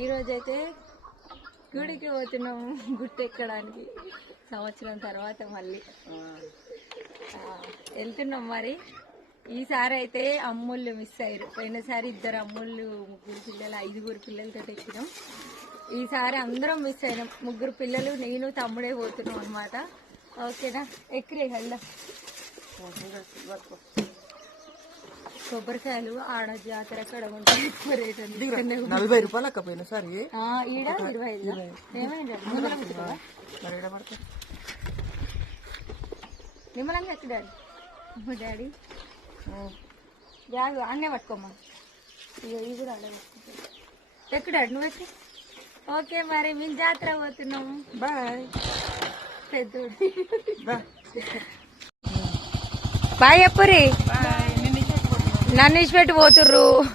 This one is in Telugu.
ఈ రోజైతే గుడికి పోతున్నాము గుట్ట ఎక్కడానికి సంవత్సరం తర్వాత మళ్ళీ వెళ్తున్నాం. మరి ఈసారి అయితే అమ్ముళ్ళు మిస్ అయ్యారు. పోయినసారి 2 అమ్ముళ్ళు 3 పిల్లలు 5 పిల్లలతో ఎక్కినాం. ఈసారి అందరం మిస్ అయినాం. 3 పిల్లలు నేను తమ్ముడే పోతున్నాం అనమాట. ఓకేనా, ఎక్కిరే వెళ్దాం. కొబ్బరికాయలు ఆడ జాతర అక్కడ ఉంటాయి, ఎక్కువ రేట్ అండి. 40 రూపాయలు అక్కపోయినా సరే ఈడ 25. ఏమైంది నిమ్మలంగా ఎక్కి డాడీ. డాడీ బ్యాగ్ అన్నే పట్టుకోమ్మా. ఇవి కూడా అలా పెట్టుకుంటా. ఎక్కు డాడీ, నువ్వు ఎక్కి. ఓకే, మరి మేము జాతర పోతున్నాము. బాయ్. పెద్దోడి బాయ్. ఎప్పురి నన్ను ఇచ్చిపెట్టి పోతుర్రు.